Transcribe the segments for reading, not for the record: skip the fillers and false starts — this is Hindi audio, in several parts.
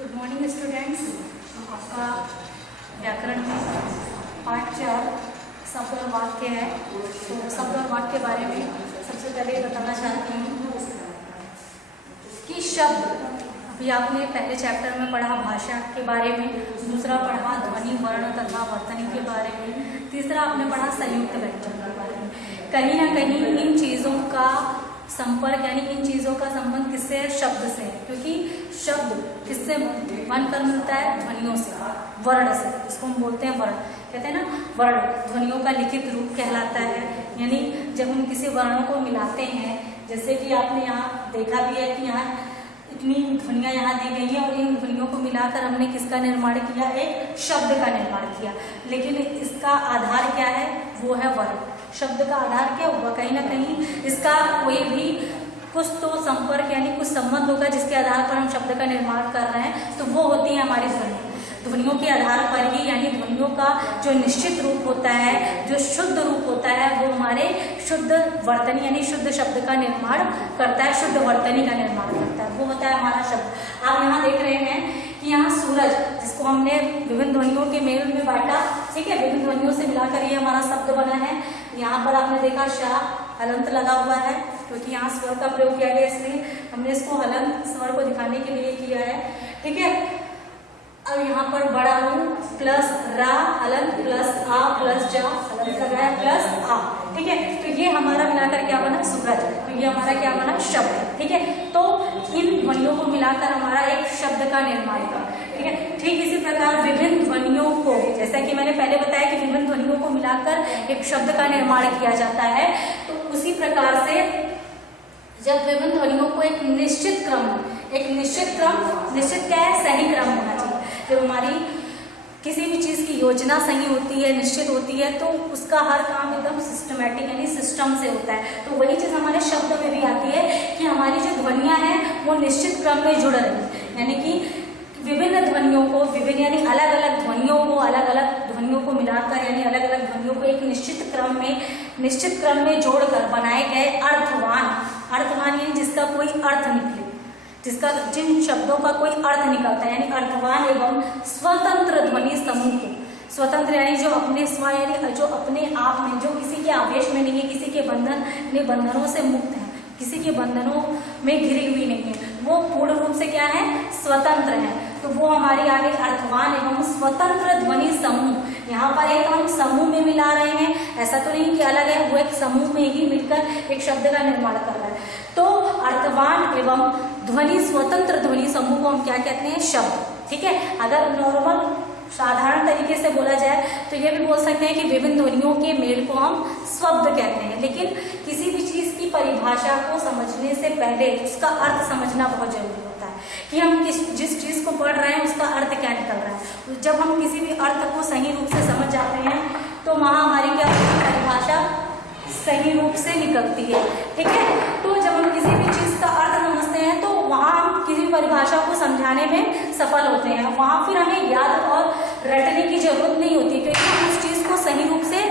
Good morning students. आपका व्याकरण में पाठ 4 शब्द और वाक्य है। तो शब्द और वाक्य के बारे में सबसे पहले बताना चाहती हूँ कि शब्द, अभी आपने पहले चैप्टर में पढ़ा भाषा के बारे में, दूसरा पढ़ा ध्वनि वर्ण तथा वर्तनी के बारे में, तीसरा आपने पढ़ा संयुक्त व्यंजन के बारे में। कहीं ना कहीं इन चीज़ों का संपर्क यानी इन चीज़ों का संबंध किससे है? शब्द से है, क्योंकि शब्द किससे बनकर मिलता है? ध्वनियों से, वर्ण से, जिसको हम बोलते हैं वर्ण, कहते हैं ना वर्ण, ध्वनियों का लिखित रूप कहलाता है। यानी जब हम किसी वर्णों को मिलाते हैं, जैसे कि आपने यहाँ देखा भी है कि यहाँ इतनी ध्वनियाँ यहाँ दी गई हैं और इन ध्वनियों को मिलाकर हमने किसका निर्माण किया? एक शब्द का निर्माण किया। लेकिन इसका आधार क्या है? वो है वर्ण। शब्द का आधार क्या होगा? कहीं ना कहीं इसका कोई भी कुछ तो संपर्क यानी कुछ संबंध होगा जिसके आधार पर हम शब्द का निर्माण कर रहे हैं, तो वो होती है हमारी ध्वनि। ध्वनियों के आधार पर ही, यानी ध्वनियों का जो निश्चित रूप होता है, जो शुद्ध रूप होता है, वो हमारे शुद्ध वर्तनी यानी शुद्ध शब्द का निर्माण करता है, शुद्ध वर्तनी का निर्माण करता है, वो होता है हमारा शब्द। आप यहाँ देख रहे हैं कि यहाँ सूरज, जिसको हमने विभिन्न ध्वनियों के मेल में बांटा, ठीक है, विभिन्न ध्वनियों से मिलाकर ये हमारा शब्द बना है। यहाँ पर आपने देखा शाह, हलंत लगा हुआ है, क्योंकि यहाँ स्वर का प्रयोग किया गया, इसलिए हमने इसको हलंत स्वर को दिखाने के लिए किया है, ठीक है। अब यहाँ पर बड़ा हूँ प्लस रा हलंत प्लस आ प्लस जा, हलंत लगाया प्लस आ, ठीक है। तो ये हमारा मिलाकर क्या बना? सूरज। तो ये हमारा क्या बना? शब्द, ठीक है। तो इन ध्वनियों को मिलाकर हमारा एक शब्द का निर्माण हुआ, ठीक है। ठीक इसी प्रकार विभिन्न ध्वनियों को, जैसा कि मैंने पहले बताया कि विभिन्न ध्वनियों को मिलाकर एक शब्द का निर्माण किया जाता है, तो उसी प्रकार से जब विभिन्न ध्वनियों को एक निश्चित क्रम, निश्चित क्या है? सही क्रम होना चाहिए। जब हमारी किसी भी चीज़ की योजना सही होती है, निश्चित होती है, तो उसका हर काम एकदम सिस्टमैटिक यानी सिस्टम से होता है। तो वही चीज़ हमारे शब्द में भी आती है कि हमारी जो ध्वनियाँ हैं वो निश्चित क्रम में जुड़ रही, यानी कि विभिन्न ध्वनियों को, विभिन्न यानी अलग अलग ध्वनियों को मिलाकर, यानी अलग अलग ध्वनियों को एक निश्चित क्रम में जोड़कर बनाए गए अर्थवान यानी जिसका कोई अर्थ निकले, जिन शब्दों का कोई अर्थ निकलता है, यानी अर्थवान एवं स्वतंत्र ध्वनि समूह को, स्वतंत्र यानी जो अपने स्व यानी जो अपने आप में, जो किसी के आवेश में नहीं है, किसी के बंधनों से मुक्त है, किसी के बंधनों में घिरी हुई नहीं है, वो पूर्ण रूप से क्या है? स्वतंत्र है। तो वो हमारी आ गई अर्थवान एवं स्वतंत्र ध्वनि समूह। यहाँ पर एक हम समूह में मिला रहे हैं, ऐसा तो नहीं कि अलग है, वो एक समूह में ही मिलकर एक शब्द का निर्माण कर रहा है। तो अर्थवान एवं ध्वनि स्वतंत्र ध्वनि समूह को हम क्या कहते हैं? शब्द, ठीक है। अगर नॉर्मल साधारण तरीके से बोला जाए तो ये भी बोल सकते हैं कि विभिन्न ध्वनियों के मेल को हम शब्द कहते हैं। लेकिन किसी भी चीज़ की परिभाषा को समझने से पहले उसका अर्थ समझना बहुत जरूरी होता है कि हम जिस चीज़ को पढ़ रहे हैं उसका अर्थ क्या निकल रहा है। जब हम किसी भी अर्थ को सही रूप से समझ जाते हैं तो वहाँ हमारी क्या परिभाषा सही रूप से निकलती है, ठीक है। तो जब हम किसी भी चीज़ का अर्थ समझते हैं तो वहाँ हम किसी भी परिभाषा को समझाने में सफल होते हैं। वहाँ फिर हमें याद और रटने की जरूरत नहीं होती, क्योंकि हम उस चीज़ को सही रूप से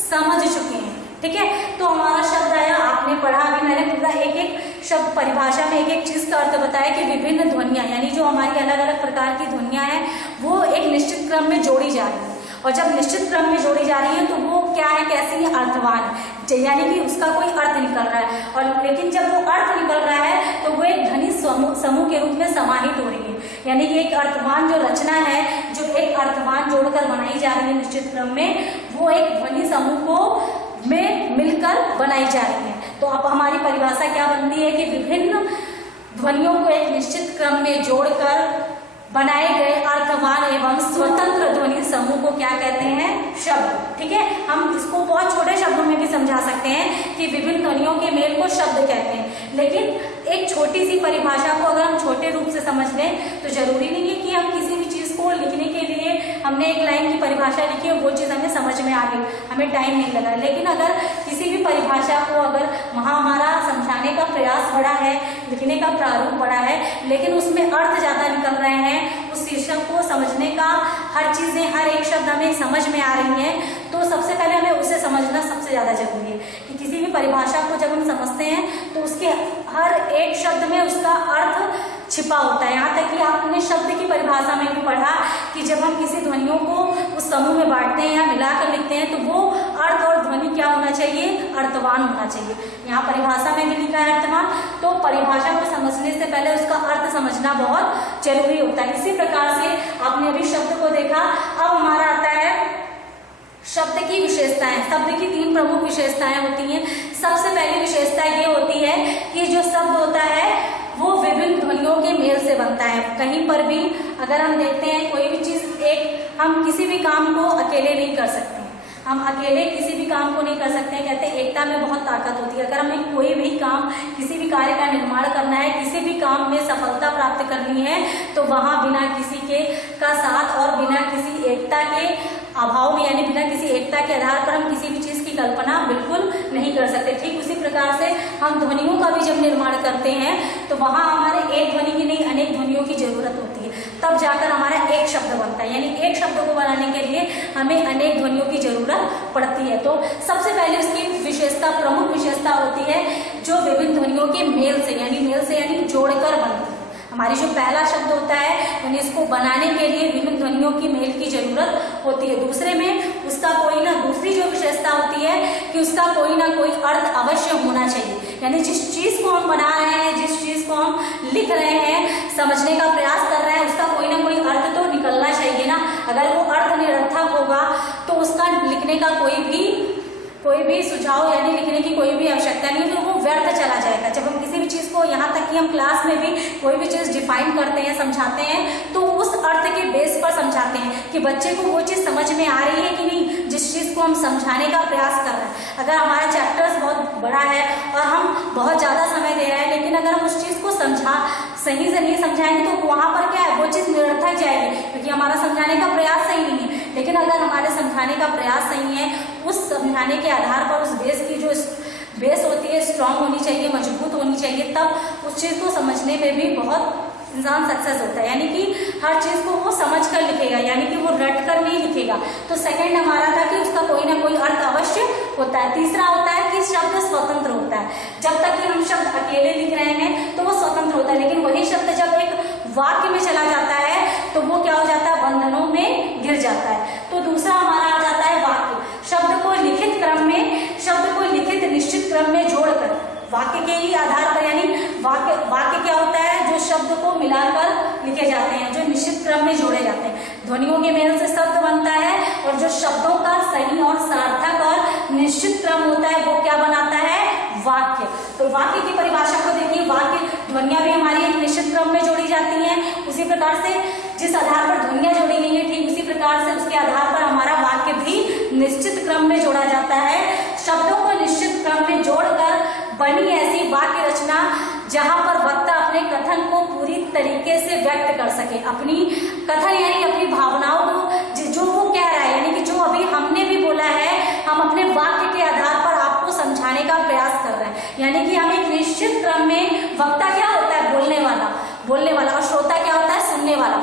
समझ चुके हैं, ठीक है। तो हमारा शब्द आया, आपने पढ़ा, अभी मैंने पूरा एक शब्द परिभाषा में एक चीज़ का अर्थ बताया कि विभिन्न ध्वनियाँ यानी जो हमारी अलग अलग प्रकार की ध्वनियाँ हैं वो एक निश्चित क्रम में जोड़ी जा रही है, और जब निश्चित क्रम में जोड़ी जा रही है तो वो क्या है? कैसी है? अर्थवान है, यानी कि उसका कोई अर्थ निकल रहा है। और लेकिन जब वो अर्थ निकल रहा है तो वो एक ध्वनि समूह के रूप में समाहित हो रही है, यानी कि एक अर्थवान जो रचना है, जो एक अर्थवान जोड़कर बनाई जा रही है निश्चित क्रम में, वो एक ध्वनि समूह को में मिलकर बनाई जा रही है। तो अब हमारी परिभाषा क्या बनती है कि विभिन्न ध्वनियों को एक निश्चित क्रम में जोड़कर बनाए गए अर्थवान एवं स्वतंत्र ध्वनि समूह को क्या कहते हैं? शब्द, ठीक है। हम इसको बहुत छोटे शब्दों में भी समझा सकते हैं कि विभिन्न ध्वनियों के मेल को शब्द कहते हैं। लेकिन एक छोटी सी परिभाषा को अगर हम छोटे रूप से समझ लें तो जरूरी नहीं है कि हम किसी भी चीज़ को लिखने के लिए हमने एक लाइन की परिभाषा लिखी और वो चीज़ हमें समझ में आ गई, हमें टाइम नहीं लगा। लेकिन अगर किसी भी परिभाषा को अगर वहाँ हमारा समझाने का प्रयास बड़ा है, लिखने का प्रारूप बड़ा है, लेकिन उसमें अर्थ ज़्यादा निकल रहे हैं, उस शीर्षक को समझने का हर चीज़ें, हर एक शब्द हमें समझ में आ रही हैं, तो सबसे पहले हमें उसे समझना सबसे ज़्यादा जरूरी है कि किसी भी परिभाषा को जब हम समझते हैं तो उसके हर एक शब्द में उसका अर्थ छिपा होता है। यहाँ तक कि आपने शब्द की परिभाषा में भी पढ़ा कि जब हम किसी ध्वनियों को उस समूह में बांटते हैं या मिलाकर लिखते हैं तो वो अर्थ और ध्वनि क्या होना चाहिए, अर्थवान होना चाहिए। यहाँ परिभाषा में भी लिखा है अर्थवान, तो परिभाषा को समझने से पहले उसका अर्थ समझना बहुत जरूरी होता है। इसी प्रकार से आपने अभी शब्द को देखा, अब हमारा आता है शब्द की विशेषताएं। शब्द की 3 प्रमुख विशेषताएं होती हैं। सबसे पहली विशेषता ये होती है कि जो शब्द होता है वो विभिन्न ध्वनियों के मेल से बनता है। कहीं पर भी अगर हम देखते हैं कोई भी चीज, हम किसी भी काम को अकेले नहीं कर सकते, हम अकेले किसी भी काम को नहीं कर सकते हैं। कहते हैं एकता में बहुत ताकत होती है। अगर हमें कोई भी काम, किसी भी कार्य का निर्माण करना है, किसी भी काम में सफलता प्राप्त करनी है, तो वहां बिना किसी के का साथ और बिना किसी एकता के अभाव में, यानी बिना किसी एकता के आधार पर हम किसी भी चीज की कल्पना बिल्कुल नहीं कर सकते। ठीक उसी प्रकार से हम ध्वनियों का भी जब निर्माण करते हैं तो वहां हमारे एक ध्वनि की नहीं अनेक ध्वनियों की जरूरत होती है, तब जाकर हमारा एक शब्द बनता है। यानी एक शब्द को बनाने के लिए हमें अनेक ध्वनियों की जरूरत पड़ती है। तो सबसे पहले उसकी विशेषता, प्रमुख विशेषता होती है जो विभिन्न ध्वनियों के मेल से यानी जोड़कर बनती है। हमारी जो पहला शब्द होता है यानी इसको बनाने के लिए विभिन्न ध्वनियों की मेल की जरूरत होती है। दूसरे में उसका दूसरी जो विशेषता होती है कि उसका कोई ना कोई अर्थ अवश्य होना चाहिए। यानी जिस चीज को हम बना रहे हैं, जिस चीज को हम लिख रहे हैं, समझने का प्रयास कर रहे हैं, उसका कोई ना कोई अर्थ तो निकलना चाहिए ना। अगर वो अर्थ निरर्थक होगा तो उसका लिखने का कोई भी सुझाव यानी लिखने की कोई भी आवश्यकता नहीं है, तो वो व्यर्थ चला जाएगा। जब हम किसी भी चीज को, यहाँ तक कि हम क्लास में भी कोई भी चीज डिफाइन करते हैं, समझाते हैं, तो उस अर्थ के बेस पर समझाते हैं कि बच्चे को वो चीज समझ में आ रही है कि नहीं, जिस चीज को हम समझाने का प्रयास कर रहे हैं। अगर हमारा चैप्टर्स बहुत बड़ा है और हम बहुत ज्यादा समय दे रहे हैं, लेकिन अगर हम उस चीज को सही से नहीं समझाएंगे तो वहां पर क्या है, वो चीज निरर्थक जाएगी, क्योंकि हमारा समझाने का प्रयास सही नहीं है। लेकिन अगर हमारे समझाने का प्रयास सही है, उस समझाने के आधार पर उस बेस की जो बेस होती है स्ट्रांग होनी चाहिए, मजबूत होनी चाहिए, तब उस चीज को समझने में भी बहुत इंसान सक्सेस होता है। यानी कि हर चीज को वो समझ कर लिखेगा, यानी कि वो रट कर नहीं लिखेगा। तो सेकंड हमारा था कि उसका कोई ना कोई अर्थ अवश्य होता है। तीसरा होता है कि शब्द स्वतंत्र होता है। जब तक कि हम शब्द अकेले लिख रहे हैं तो वो स्वतंत्र होता है, लेकिन वही शब्द जब एक वाक्य में चला जाता है तो वो क्या हो जाता है, बंधनों में घिर जाता है। तो दूसरा हमारा आ जाता है वाक्य। शब्द को लिखित निश्चित क्रम में जोड़कर वाक्य के ही आधार पर, यानी वाक्य क्या होता है, जो शब्द को मिलाकर लिखे जाते हैं, जो निश्चित क्रम में जोड़े जाते हैं। ध्वनियों के मेल से शब्द बनता है और जो शब्दों का सही और सार्थक और निश्चित क्रम होता है वो क्या बनाता है, वाक्य। तो वाक्य की परिभाषा को देखिए, वाक्य ध्वनियां भी हमारी एक निश्चित क्रम में जोड़ी जाती हैं। उसी प्रकार से जिस आधार पर ध्वनियां जोड़ी गई है, ठीक उसी प्रकार से उसके आधार पर हमारा वाक्य भी निश्चित क्रम में जोड़ा जाता है। शब्दों को निश्चित क्रम में जोड़कर बनी ऐसी वाक्य रचना जहां पर वक्ता अपने कथन को पूरी तरीके से व्यक्त कर सके, अपनी कथन यानी अपनी भावनाओं को, जो वो कह रहा है, यानी कि जो अभी हमने भी बोला है, हम अपने वाक्य के आधार पर आपको समझाने का प्रयास कर रहे हैं। यानी कि हम एक निश्चित क्रम में, वक्ता क्या होता है, बोलने वाला, और श्रोता क्या होता है, सुनने वाला।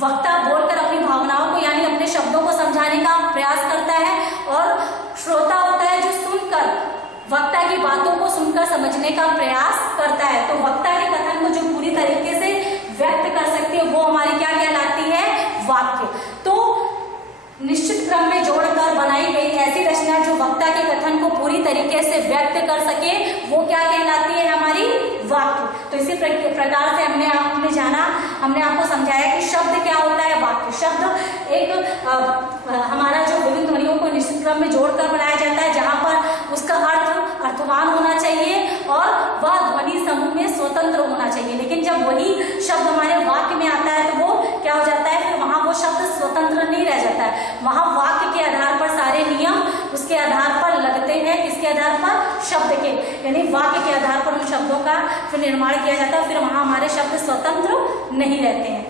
वक्ता बोलकर अपनी भावनाओं को यानी अपने शब्दों को समझाने का प्रयास करता है, और श्रोता होता है जो सुनकर, वक्ता की बातों को सुनकर समझने का प्रयास करता है। तो वक्ता के कथन को जो पूरी तरीके से व्यक्त कर सकती है वो हमारी क्या कहलाती है, वाक्य। तो निश्चित क्रम में जोड़कर बनाई गई ऐसी रचना जो वक्ता के कथन को पूरी तरीके से व्यक्त कर सके वो क्या कहलाती है, हमारी वाक्य। तो इसी प्रकार से हमने आपको समझाया कि शब्द क्या होता है, वाक्य। शब्द एक हमारा जो विभिन्न ध्वनियों को निश्चित क्रम में जोड़कर बनाया जाता है, जहां पर उसका अर्थवान होना चाहिए और वह ध्वनि समूह में स्वतंत्र होना चाहिए। लेकिन जब वही शब्द हमारे वाक्य में आता है तो वो क्या हो जाता है, फिर वहां वो शब्द स्वतंत्र नहीं रह जाता है। वहां वाक्य के आधार पर सारे नियम उसके आधार पर लगते हैं, किसके आधार पर, शब्द के, यानी वाक्य के आधार पर उन शब्दों का फिर निर्माण किया जाता है। फिर वहां हमारे शब्द स्वतंत्र नहीं रहते हैं।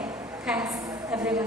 Thanks everyone.